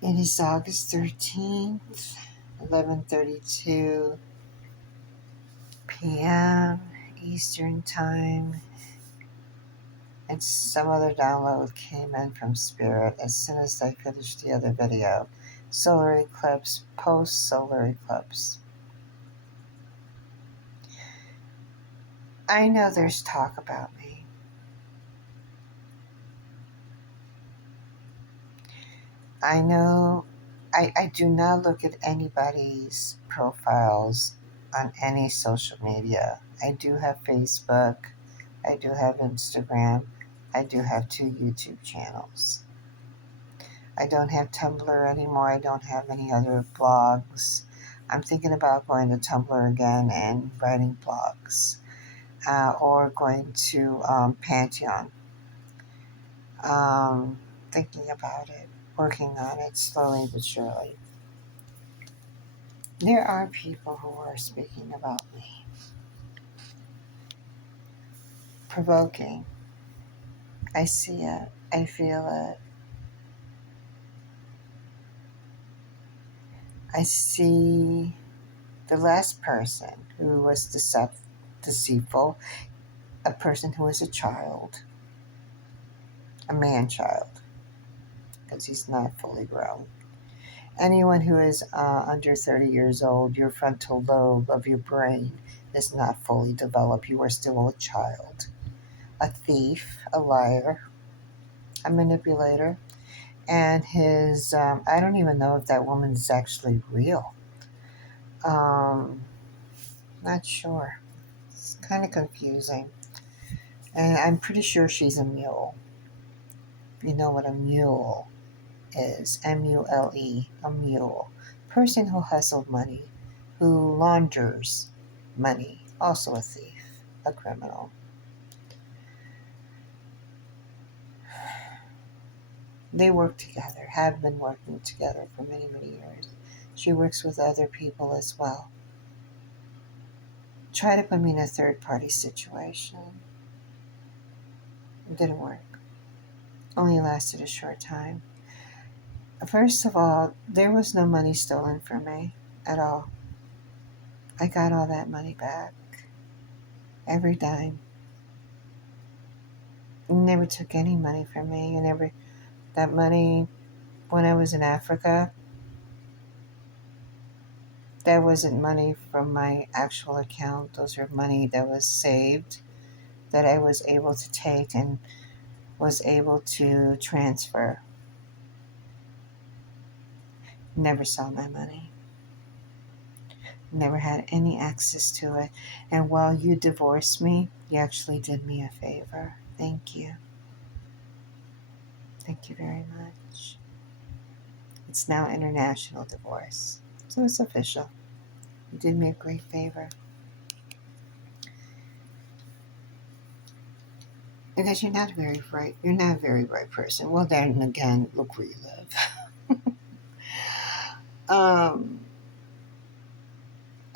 It is August 13th, 11:32 p.m. Eastern Time. And some other download came in from Spirit as soon as I finished the other video. Solar Eclipse, Post Solar Eclipse. I know there's talk about me. I know I do not look at anybody's profiles on any social media. I do have Facebook. I do have Instagram. I do have 2 YouTube channels. I don't have Tumblr anymore. I don't have any other blogs. I'm thinking about going to Tumblr again and writing blogs, or going to Pantheon. Thinking about it, working on it slowly but surely. There are people who are speaking about me. Provoking. I see it. I feel it. I see the last person who was deceitful, a person who is a child, a man-child, because he's not fully grown. Anyone who is under 30 years old, your frontal lobe of your brain is not fully developed. You are still a child. A thief, a liar, a manipulator, and his, I don't even know if that woman is actually real. Not sure. It's kind of confusing. And I'm pretty sure she's a mule. You know what a mule is. M-U-L-E, a mule. Person who hustled money, who launders money. Also a thief, a criminal. They work together, have been working together for many, many years. She works with other people as well. Try to put me in a third-party situation. It didn't work. Only lasted a short time. First of all, there was no money stolen from me at all. I got all that money back. Every dime. Never took any money from me. And that money, when I was in Africa, that wasn't money from my actual account. Those were money that was saved, that I was able to take and was able to transfer. Never saw my money. Never had any access to it. And while you divorced me, you actually did me a favor. Thank you. Thank you very much. It's now international divorce. So it's official. You did me a great favor. Because you're not very bright. You're not a very bright person. Well, then again, look where you live.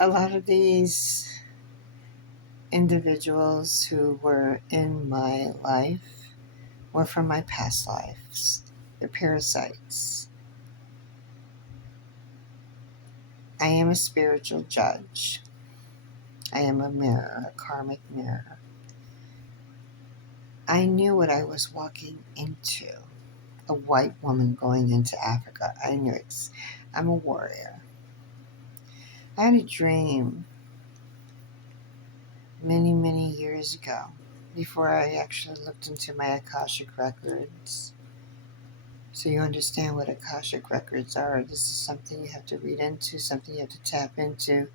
A lot of these individuals who were in my life were from my past lives. They're parasites. I am a spiritual judge. I am a mirror, a karmic mirror. I knew what I was walking into. A white woman going into Africa. I knew it. I'm a warrior. I had a dream many, many years ago, before I actually looked into my Akashic records. So you understand what Akashic records are. This is something you have to read into, something you have to tap into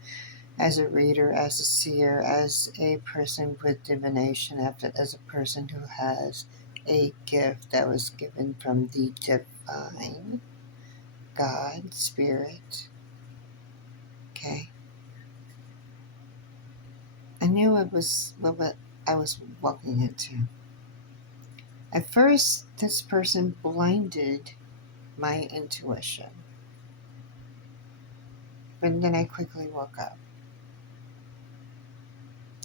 as a reader, as a seer, as a person with divination, as a person who has a gift that was given from the divine, God, Spirit. Okay? I knew it was what I was walking into. At first, this person blinded my intuition. But then I quickly woke up.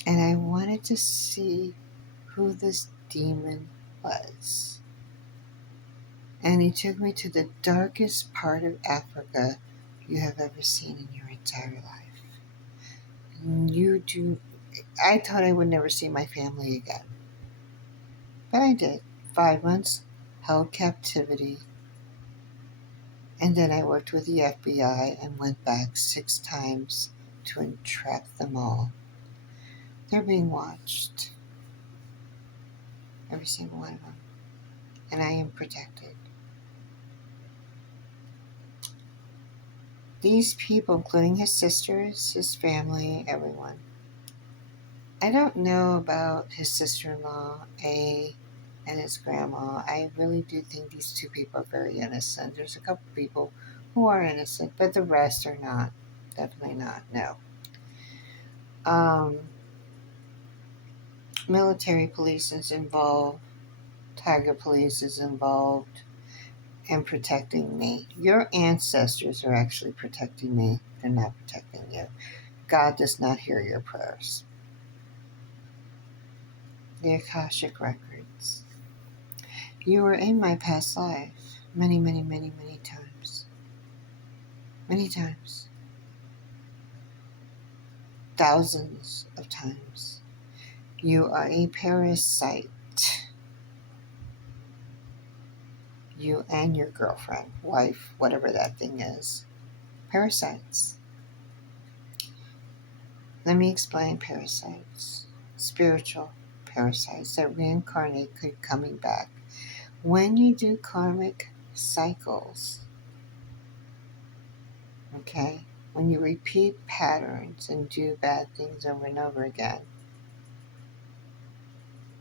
And I wanted to see who this demon was. And he took me to the darkest part of Africa you have ever seen in your entire life. You do. I thought I would never see my family again. But I did. 5 months, held captivity. And then I worked with the FBI and went back 6 times to entrap them all. They're being watched. Every single one of them. And I am protected. These people, including his sisters, his family, everyone. I don't know about his sister-in-law, A, and his grandma. I really do think these two people are very innocent. There's a couple people who are innocent, but the rest are not. Definitely not, no. Military police is involved. Tiger police is involved in protecting me. Your ancestors are actually protecting me. They're not protecting you. God does not hear your prayers. The Akashic Records. You were in my past life many, many, many, many times. Many times. Thousands of times. You are a parasite. You and your girlfriend, wife, whatever that thing is. Parasites. Let me explain parasites. Spiritual parasites that reincarnate, coming back. When you do karmic cycles, okay, when you repeat patterns and do bad things over and over again,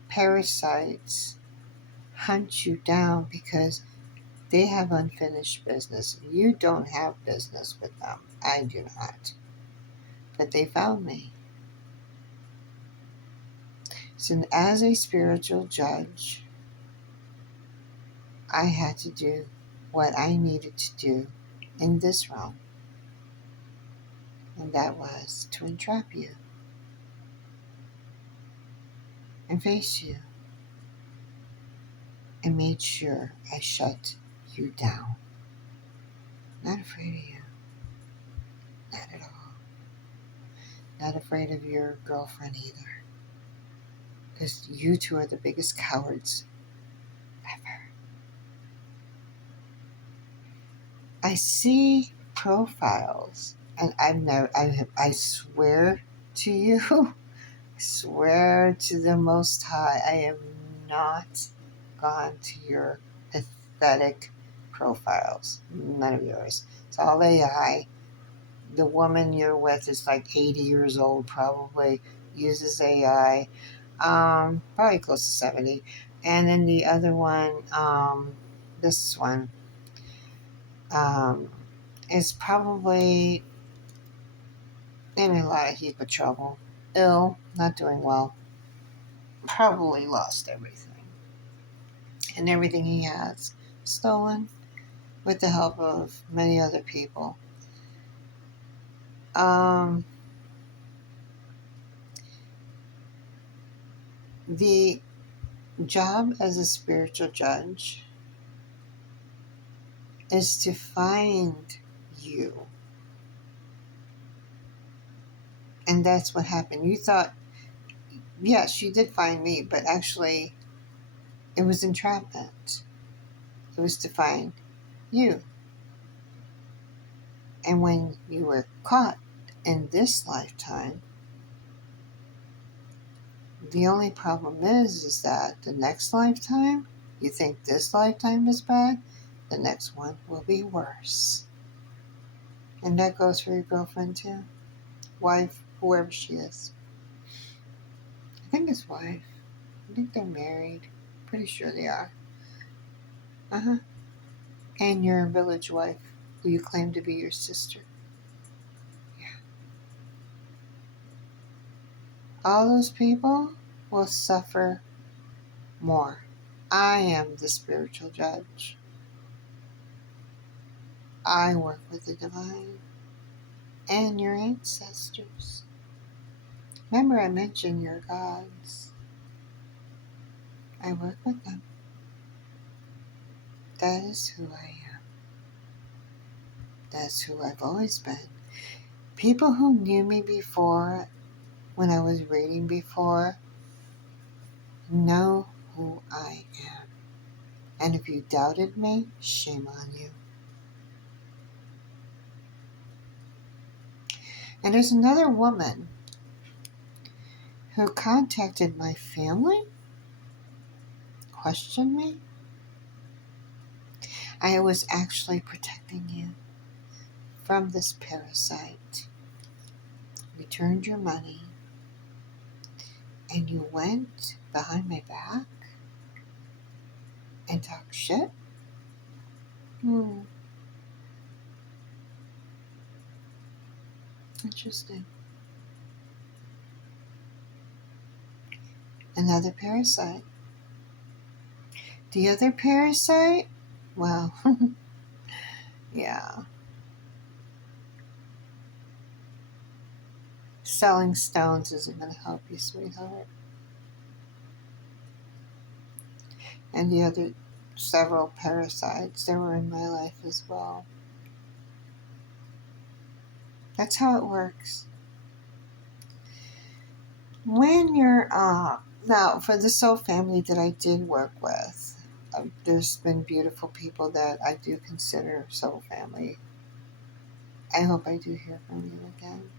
parasites hunt you down because they have unfinished business. You don't have business with them. I do not. But they found me. So as a spiritual judge, I had to do what I needed to do in this realm. And that was to entrap you and face you and made sure I shut you down. Not afraid of you. Not at all. Not afraid of your girlfriend either. Because you two are the biggest cowards ever. I see profiles and I swear to you, I swear to the Most High, I have not gone to your pathetic profiles. None of yours. It's all AI. The woman you're with is like 80 years old, probably, uses AI, probably close to 70. And then the other one, this one, is probably in a lot of heap of trouble. Ill, not doing well. Probably lost everything. And everything he has stolen with the help of many other people. The job as a spiritual judge is to find you. And that's what happened. You thought, yes, you did find me, but actually it was entrapment. It was to find you. And when you were caught in this lifetime, the only problem is that the next lifetime, you think this lifetime is bad, the next one will be worse. And that goes for your girlfriend too. Wife, whoever she is. I think it's wife. I think they're married. Pretty sure they are. Uh-huh. And your village wife, who you claim to be your sister. Yeah. All those people will suffer more. I am the spiritual judge. I work with the divine and your ancestors. Remember, I mentioned your gods. I work with them. That is who I am. That's who I've always been. People who knew me before, when I was reading before, know who I am. And if you doubted me, shame on you. And there's another woman who contacted my family, questioned me. I was actually protecting you from this parasite. Returned your money, and you went behind my back and talked shit? Interesting. Another parasite. The other parasite? Well, yeah. Selling stones isn't going to help you, sweetheart. And the other several parasites, they were in my life as well. That's how it works. When you're, now for the soul family that I did work with, there's been beautiful people that I do consider soul family. I hope I do hear from you again.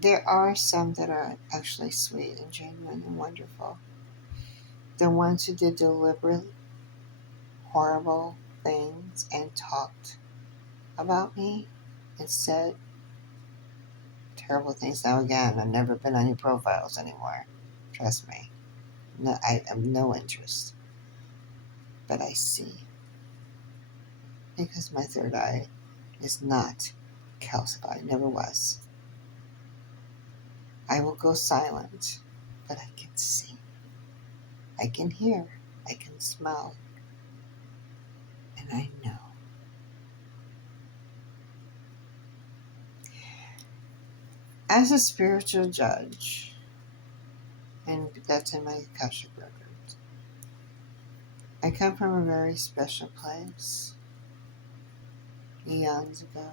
There are some that are actually sweet and genuine and wonderful. The ones who did deliberate, horrible things and talked about me and said terrible things. Now again, I've never been on your profiles anymore. Trust me. No, I have no interest. But I see. Because my third eye is not calcified. Never was. I will go silent, but I can see. I can hear. I can smell. And I know. As a spiritual judge, and that's in my Akashic records, I come from a very special place. Eons ago.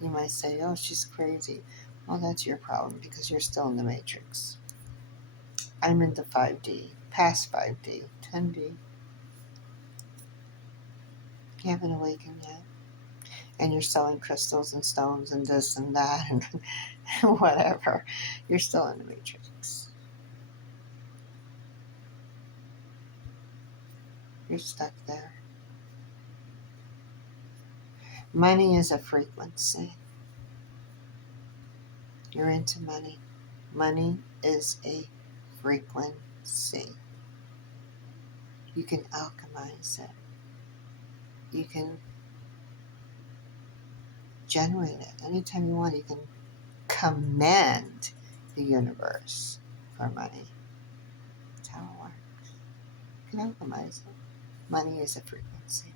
You might say, oh, she's crazy. Well, that's your problem because you're still in the matrix. I'm in the 5D, past 5D, 10D. You haven't awakened yet. And you're selling crystals and stones and this and that and whatever. You're still in the matrix. You're stuck there. Money is a frequency. You're into money. Money is a frequency. You can alchemize it. You can generate it anytime you want. You can command the universe for money. That's how it works. You can alchemize it. Money is a frequency.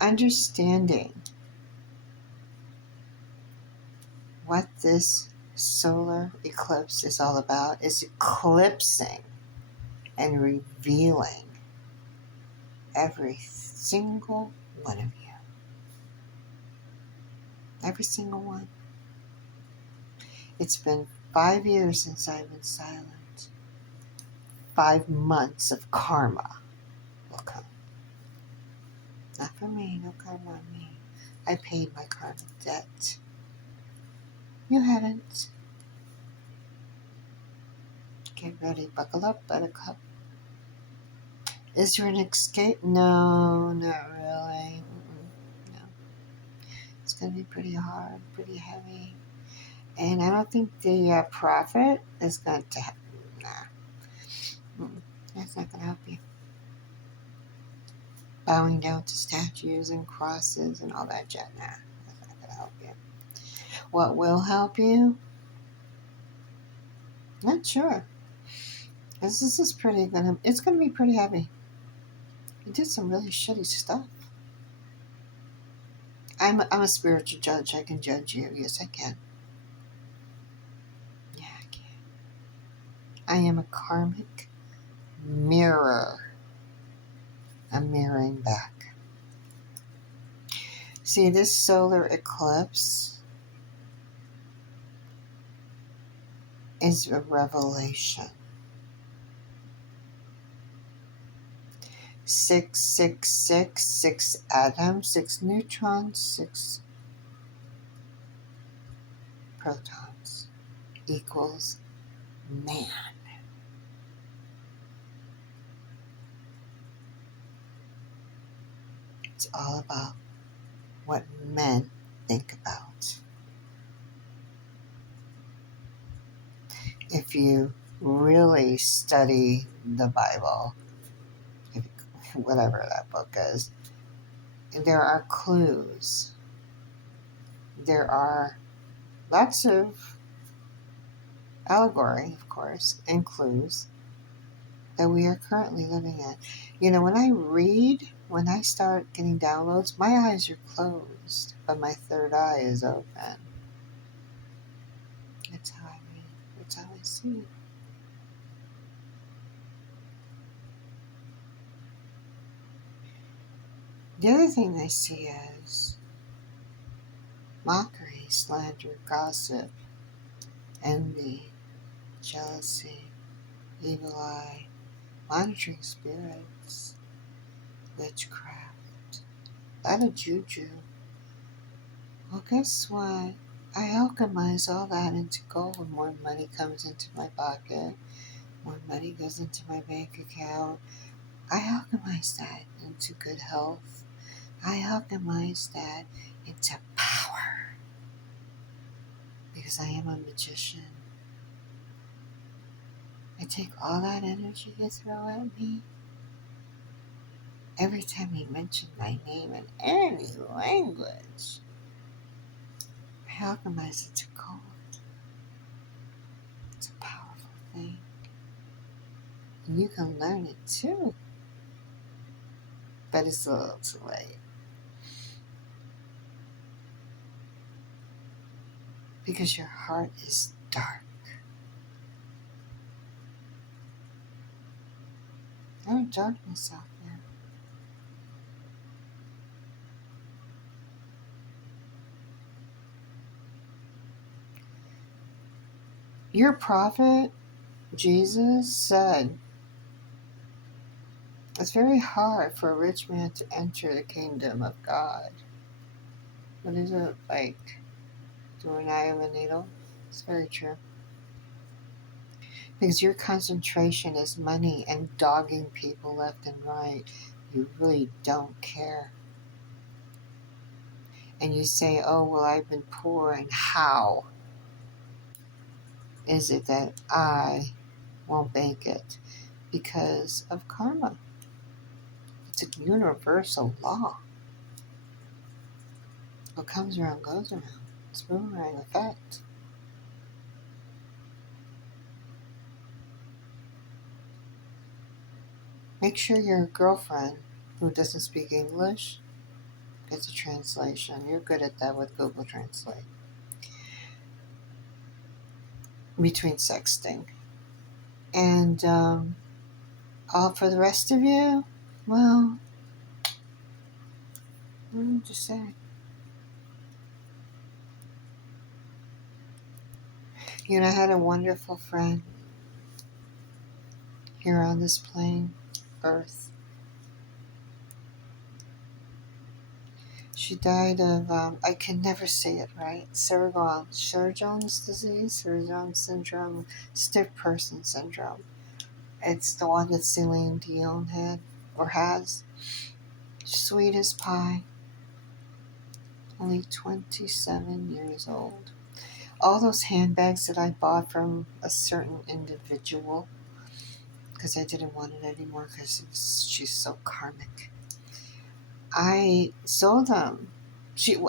Understanding what this solar eclipse is all about is eclipsing and revealing every single one of you. Every single one. It's been 5 years since I've been silent. 5 months of karma will come. Not for me, no karma on me. I paid my karmic debt. You haven't. Get ready, buckle up, buttercup. Is there an escape? No, not really. No. It's going to be pretty hard, pretty heavy. And I don't think the profit is going to happen. Nah. That's not going to help you. Bowing down to statues and crosses and all that jazz. Nah, that's not going to help you. What will help you? Not sure. This is pretty gonna. It's gonna be pretty heavy. You did some really shitty stuff. I'm a spiritual judge. I can judge you. Yes, I can. Yeah, I can. I am a karmic mirror. I'm mirroring back. See, this solar eclipse is a revelation. 666, 6 atoms, 6 neutrons, 6 protons equals man. It's all about what men think about. If you really study the Bible, whatever that book is, there are clues. There are lots of allegory, of course, and clues that we are currently living in. You know, when I read, when I start getting downloads, my eyes are closed, but my third eye is open. That's how I read. That's how I see. The other thing I see is mockery, slander, gossip, envy, jealousy, evil eye, monitoring spirits, witchcraft, a lot of juju. Well, guess what? I alchemize all that into gold. More money comes into my pocket. More money goes into my bank account. I alchemize that into good health. I alchemize that into power. Because I am a magician. I take all that energy you throw at me. Every time you mention my name in any language, I alchemize it to gold. It's a powerful thing. And you can learn it too. But it's a little too late. Because your heart is dark. There's darkness out there. Your prophet, Jesus, said, it's very hard for a rich man to enter the kingdom of God. What is it like? Through an eye of a needle? It's very true. Because your concentration is money and dogging people left and right. You really don't care. And you say, oh, well, I've been poor, and how is it that I won't make it? Because of karma. It's a universal law. What comes around goes around. It's boomerang effect. Make sure your girlfriend who doesn't speak English gets a translation. You're good at that with Google Translate. Between sexting. And all for the rest of you, well, just say. You know, I had a wonderful friend here on this plane, Earth. She died of, I can never say it right, Sturgeon's disease, Sturgeon syndrome, stiff person syndrome. It's the one that Celine Dion had, or has. Sweet as pie. Only 27 years old. All those handbags that I bought from a certain individual, because I didn't want it anymore because she's so karmic. I sold them.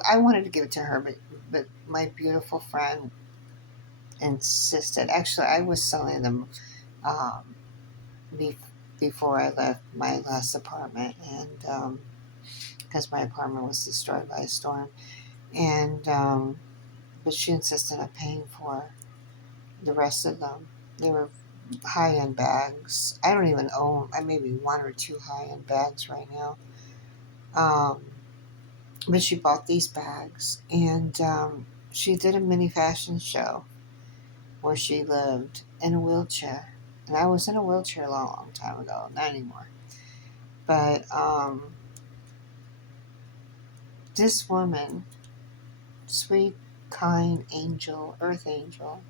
I wanted to give it to her, but my beautiful friend insisted. Actually, I was selling them be, before I left my last apartment, and because my apartment was destroyed by a storm, and but she insisted on paying for the rest of them. They were high-end bags. I don't even own, I maybe one or two high-end bags right now. Um, but she bought these bags, and she did a mini fashion show where she lived in a wheelchair. And I was in a wheelchair a long, long time ago, not anymore. But this woman, sweet, kind angel, earth angel,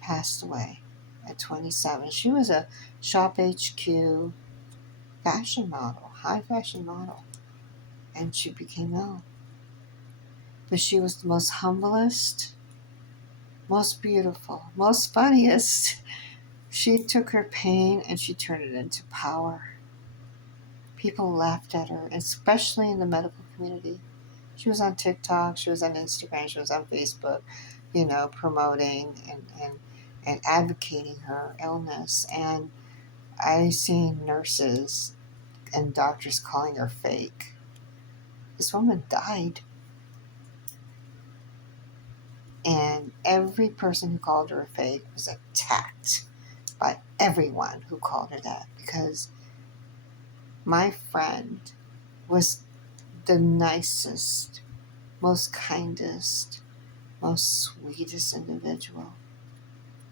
passed away at 27. She was a Shop HQ fashion model, high fashion model, and she became ill. But she was the most humblest, most beautiful, most funniest. She took her pain and she turned it into power. People laughed at her, especially in the medical community. She was on TikTok, she was on Instagram, she was on Facebook, promoting and advocating her illness. And I seen nurses and doctors calling her fake. This woman died. And every person who called her fake was attacked by everyone who called her that, because my friend was the nicest, most kindest, most sweetest individual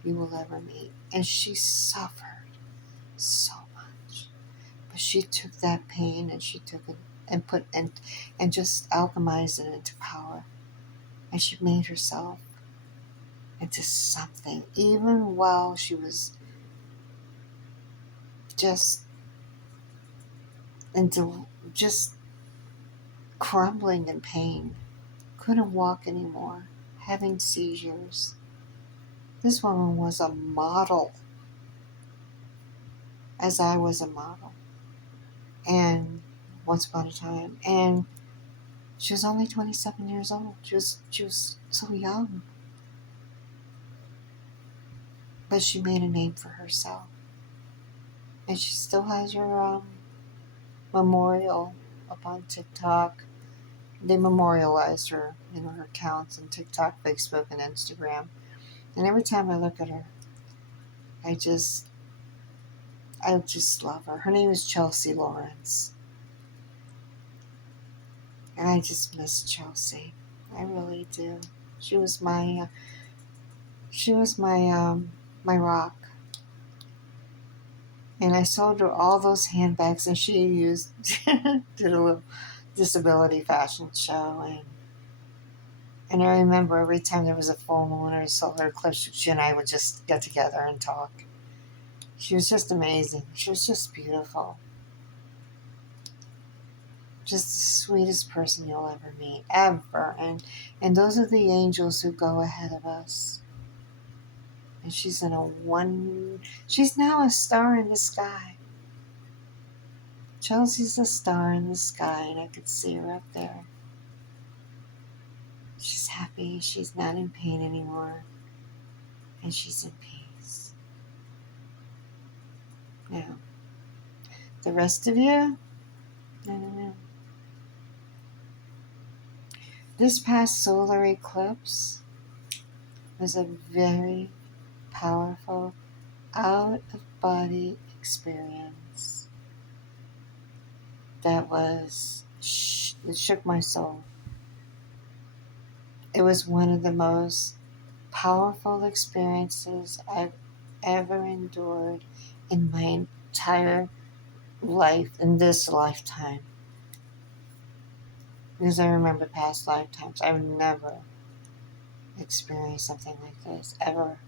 you will ever meet. And she suffered so much. But she took that pain and she took it and put and just alchemized it into power. And she made herself into something, even while she was just into just crumbling in pain, couldn't walk anymore, having seizures. This woman was a model, as I was a model, and once upon a time, and she was only 27 years old. She was so young, but she made a name for herself, and she still has her memorial up on TikTok. They memorialized her, her accounts on TikTok, Facebook, and Instagram. And every time I look at her, I just love her. Her name is Chelsea Lawrence, and I just miss Chelsea. I really do. She was my rock, and I sold her all those handbags, and she did a little disability fashion show, and I remember every time there was a full moon or a solar eclipse, she and I would just get together and talk. She was just amazing. She was just beautiful. Just the sweetest person you'll ever meet, ever. And those are the angels who go ahead of us. And she's now a star in the sky. Chelsea's a star in the sky, and I could see her up there. She's happy. She's not in pain anymore. And she's in peace. Now, the rest of you, no. This past solar eclipse was a very powerful out-of-body experience that it shook my soul. It was one of the most powerful experiences I've ever endured in my entire life, in this lifetime. Because I remember past lifetimes, I've never experienced something like this, ever.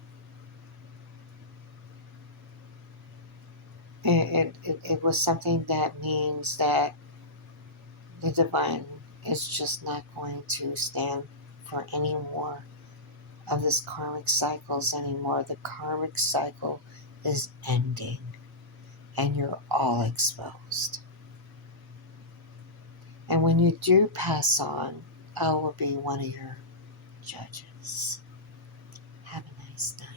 It was something that means that the divine is just not going to stand for any more of this karmic cycles anymore. The karmic cycle is ending, and you're all exposed. And when you do pass on, I will be one of your judges. Have a nice night.